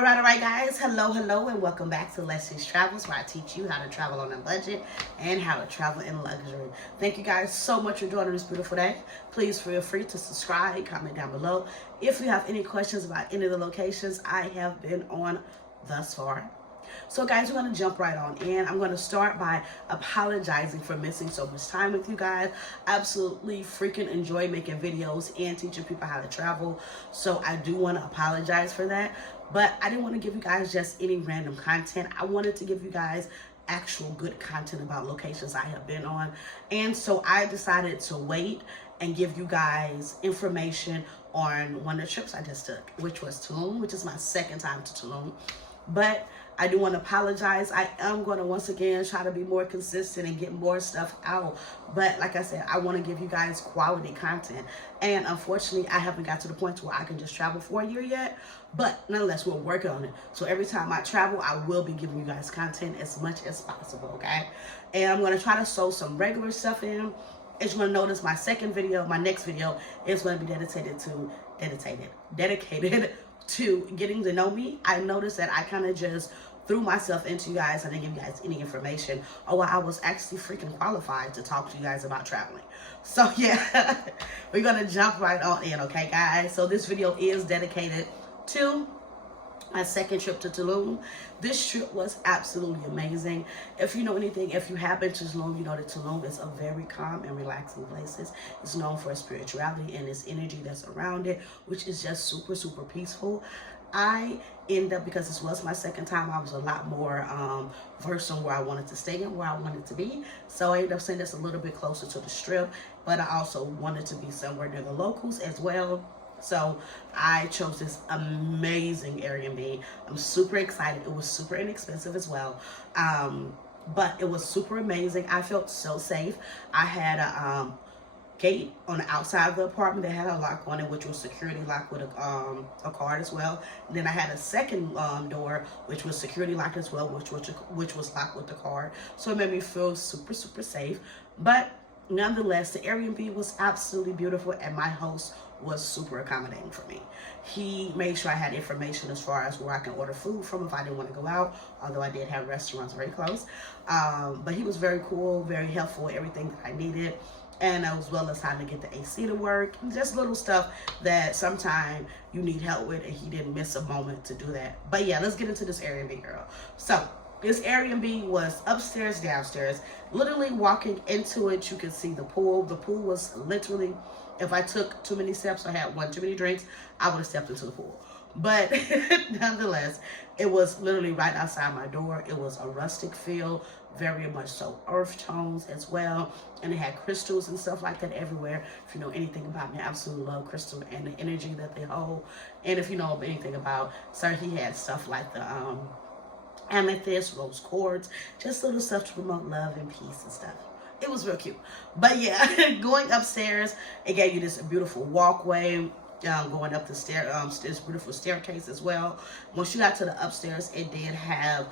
All right, guys. Hello, and welcome back to Leslie's Travels, where I teach you how to travel on a budget and how to travel in luxury. Thank you guys so much for joining this beautiful day. Please feel free to subscribe, comment down below. If you have any questions about any of the locations I have been on thus far. So guys, we're going to jump right on in. I'm going to start by apologizing for missing so much time with you guys. Absolutely freaking enjoy making videos and teaching people how to travel. So I do want to apologize for that. But I didn't want to give you guys just any random content. I wanted to give you guys actual good content about locations I have been on. And so I decided to wait and give you guys information on one of the trips I just took, which was Tulum, which is my second time to Tulum. But I do want to apologize. I am going to once again try to be more consistent and get more stuff out. But like I said, I want to give you guys quality content. And unfortunately, I haven't got to the point where I can just travel for a year yet. But nonetheless, we're working on it. So every time I travel, I will be giving you guys content as much as possible, okay? And I'm going to try to sew some regular stuff in. As you're going to notice, my second video, my next video, is going to be dedicated to getting to know me. I noticed that I kind of just threw myself into you guys and didn't give you guys any information or why I was actually freaking qualified to talk to you guys about traveling. So yeah, we're gonna jump right on in, okay guys? So this video is dedicated to my second trip to Tulum. This trip was absolutely amazing. If you know anything, if you have been to Tulum, you know that Tulum is a very calm and relaxing place. It's known for its spirituality and its energy that's around it, which is just super, super peaceful. I ended up, because this was my second time, I was a lot more versed on where I wanted to stay and where I wanted to be. So I ended up staying this a little bit closer to the strip, but I also wanted to be somewhere near the locals as well. So I chose this amazing Airbnb. I'm super excited. It was super inexpensive as well. But it was super amazing. I felt so safe. I had a gate on the outside of the apartment that had a lock on it, which was security lock with a card as well. And then I had a second door, which was security locked as well, which was locked with the card. So it made me feel super, super safe. But nonetheless, the Airbnb was absolutely beautiful, and my host was super accommodating for me. He made sure I had information as far as where I can order food from if I didn't want to go out, although I did have restaurants very close. But he was very cool, very helpful, everything that I needed, and as well as how to get the AC to work. Just little stuff that sometimes you need help with, and he didn't miss a moment to do that. But yeah, let's get into this Airbnb, girl. So this Airbnb was upstairs, downstairs. Literally walking into it, you could see the pool. The pool was literally, if I took too many steps or had one too many drinks, I would have stepped into the pool. But nonetheless, it was literally right outside my door. It was a rustic feel, very much so earth tones as well. And it had crystals and stuff like that everywhere. If you know anything about me, I absolutely love crystal and the energy that they hold. And if you know anything about, sir, he had stuff like the amethyst, rose quartz, just little stuff to promote love and peace and stuff. It was real cute. But yeah, going upstairs, it gave you this beautiful walkway, going up the this beautiful staircase as well. Once you got to the upstairs, it did have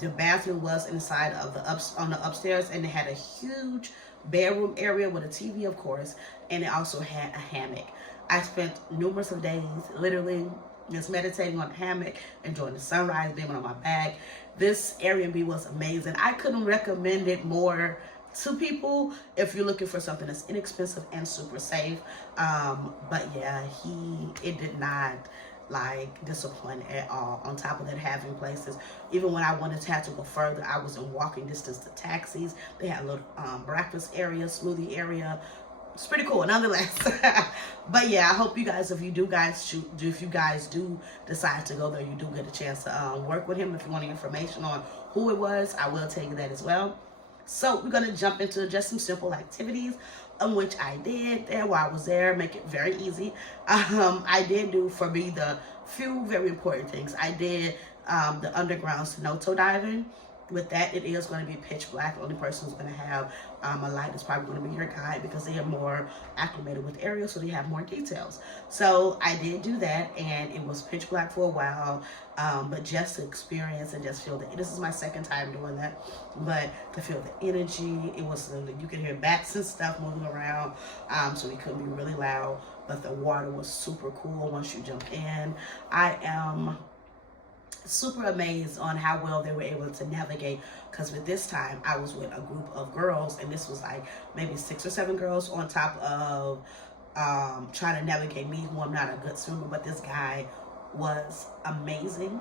the bathroom was inside of on the upstairs, and it had a huge bedroom area with a TV, of course, and it also had a hammock. I spent numerous of days literally just meditating on the hammock, enjoying the sunrise, being on my back. This Airbnb was amazing. I couldn't recommend it more to people if you're looking for something that's inexpensive and super safe. But yeah, it did not like disappoint at all. On top of that, having places, even when I wanted to have to go further, I was in walking distance to taxis. They had a little breakfast area, smoothie area. It's pretty cool nonetheless. But yeah, I hope you guys, if you guys do decide to go there, you do get a chance to work with him. If you want any information on who it was, I will tell you that as well. So we're going to jump into just some simple activities, which I did there while I was there, make it very easy. I did do, for me, the few very important things. I did the underground cenote diving. With that, it is going to be pitch black. The only person who's going to have a light is probably going to be your guide, because they are more acclimated with areas, so they have more details. So I did do that, and it was pitch black for a while, but just to experience and just feel that. This is my second time doing that, but to feel the energy, it was, you could hear bats and stuff moving around, so it could be really loud. but the water was super cool once you jump in. I am super amazed on how well they were able to navigate, because with this time I was with a group of girls, and this was like maybe 6 or 7 girls on top of trying to navigate me, who I'm not a good swimmer, but this guy was amazing.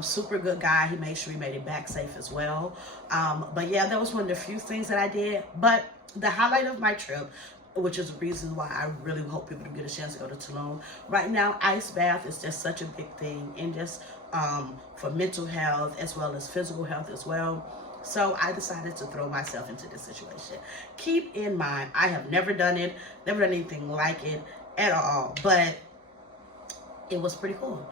Super good guy. He made sure he made it back safe as well. But yeah, that was one of the few things that I did. But the highlight of my trip, which is the reason why I really hope people get a chance to go to Tulum. Right now, ice bath is just such a big thing, and just for mental health as well as physical health as well. So I decided to throw myself into this situation. Keep in mind, I have never done it, never done anything like it at all, but it was pretty cool.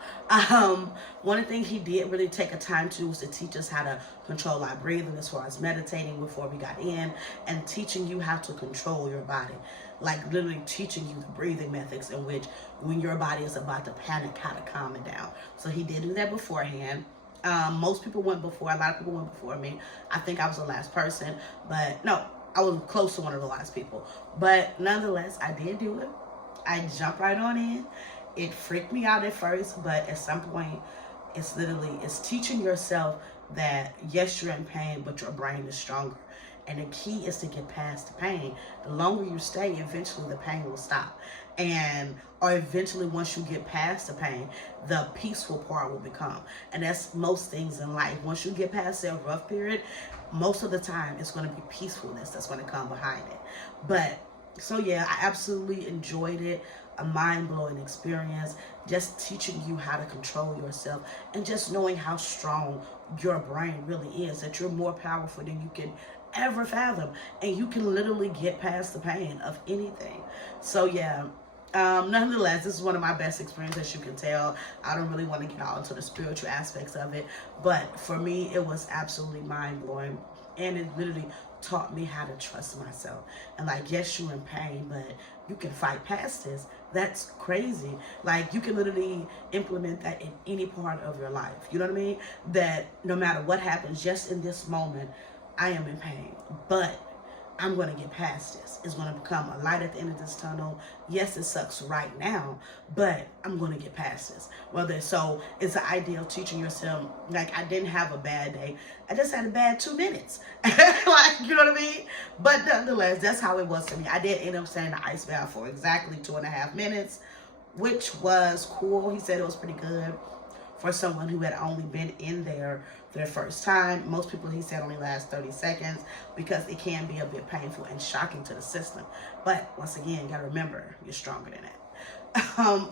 One of the things he did really take a time to was to teach us how to control our breathing, as far as meditating before we got in, and teaching you how to control your body. Like literally teaching you the breathing methods in which, when your body is about to panic, how to calm it down. So he did do that beforehand. Most people went before, a lot of people went before me. I think I was the last person, but no, I was close to one of the last people. But nonetheless, I did do it. I jumped right on in. It freaked me out at first, but at some point, it's teaching yourself that yes, you're in pain, but your brain is stronger. And the key is to get past the pain. The longer you stay, eventually the pain will stop. Or eventually, once you get past the pain, the peaceful part will become. And that's most things in life. Once you get past that rough period, most of the time it's going to be peacefulness that's going to come behind it. But so yeah, I absolutely enjoyed it. A mind-blowing experience, just teaching you how to control yourself, and just knowing how strong your brain really is, that you're more powerful than you can ever fathom, and you can literally get past the pain of anything. So yeah, nonetheless, this is one of my best experiences, as you can tell. I don't really want to get all into the spiritual aspects of it, but for me, it was absolutely mind-blowing, and it literally taught me how to trust myself. And like, yes, you're in pain, but you can fight past this. That's crazy. Like, you can literally implement that in any part of your life. You know what I mean? That no matter what happens, just in this moment, I am in pain, but I'm going to get past this. It's going to become a light at the end of this tunnel. Yes, it sucks right now, but I'm going to get past this. So it's the idea of teaching yourself, like, I didn't have a bad day. I just had a bad 2 minutes. Like, you know what I mean? But nonetheless, that's how it was for me. I did end up staying in the ice bath for exactly 2.5 minutes, which was cool. He said it was pretty good for someone who had only been in there their first time. Most people, he said, only last 30 seconds because it can be a bit painful and shocking to the system. But once again, you gotta remember, you're stronger than that.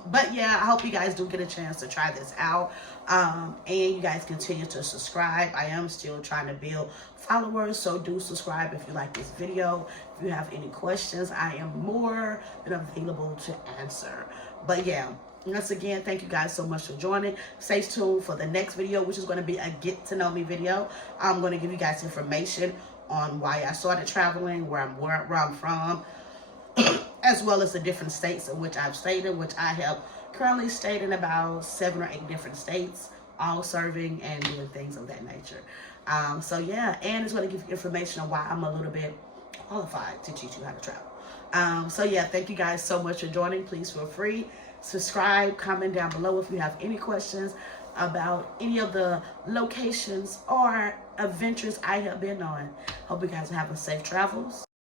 But yeah, I hope you guys do get a chance to try this out. And you guys continue to subscribe. I am still trying to build followers, so do subscribe if you like this video. If you have any questions, I am more than available to answer. But yeah, once again, thank you guys so much for joining. Stay tuned for the next video, which is going to be a get to know me video. I'm going to give you guys information on why I started traveling, where I'm from, as well as the different states in which I've stayed in, which I have currently stayed in about 7 or 8 different states, all serving and doing things of that nature. So yeah, and it's going to give you information on why I'm a little bit qualified to teach you how to travel. So yeah, thank you guys so much for joining. Please feel free. Subscribe, comment down below if you have any questions about any of the locations or adventures I have been on. Hope you guys are having safe travels.